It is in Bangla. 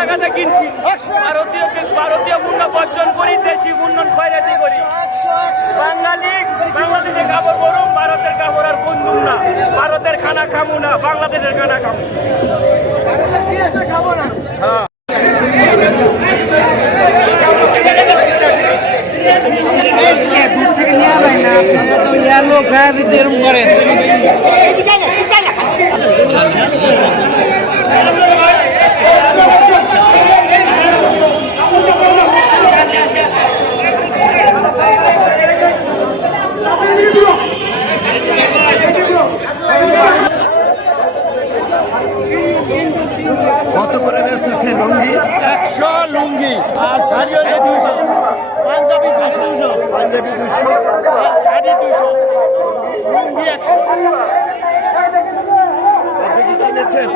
টাকাতে কিনছি। ভারতীয় পণ্য বর্জন করি, দেশি পণ্য খয়রাতি করি। বাংলাদেশে কাপড় পরুম, ভারতের কাপড় আর বন্ধুম না। ভারতের খানা খামু না, বাংলাদেশের খানা খামু। হ্যাঁ, লোক এরকম করেন। কত করে বেচতেছি লুঙ্গি? 100 লুঙ্গি আর শাড়ি হলে 200, পাঞ্জাবি 200, পাঞ্জাবি 200, শাড়ি 200, লুঙ্গি 100। আপনি কি কিনেছেন?